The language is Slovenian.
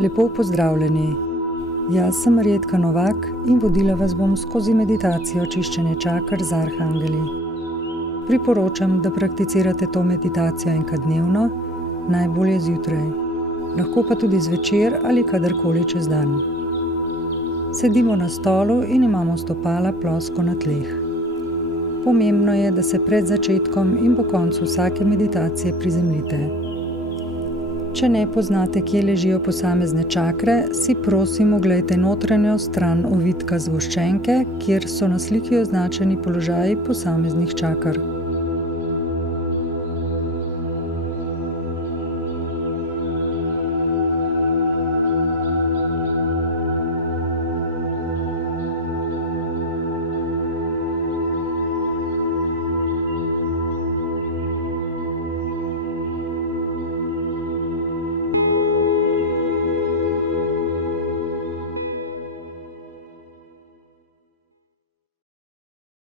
Lepo pozdravljeni. Jaz sem Marjetka Novak in vodila vas bom skozi meditacijo čiščenja čaker z arhangeli. Priporočam, da prakticirate to meditacijo enkrat dnevno, najbolje zjutraj. Lahko pa tudi zvečer ali kadarkoli čez dan. Sedimo na stolu in imamo stopala plosko na tleh. Pomembno je, da se pred začetkom in po koncu vsake meditacije prizemljite. Če ne poznate, kje ležijo posamezne čakre, si prosim oglejte notranjo stran ovitka zgoščenke, kjer so na sliki označeni položaji posameznih čaker.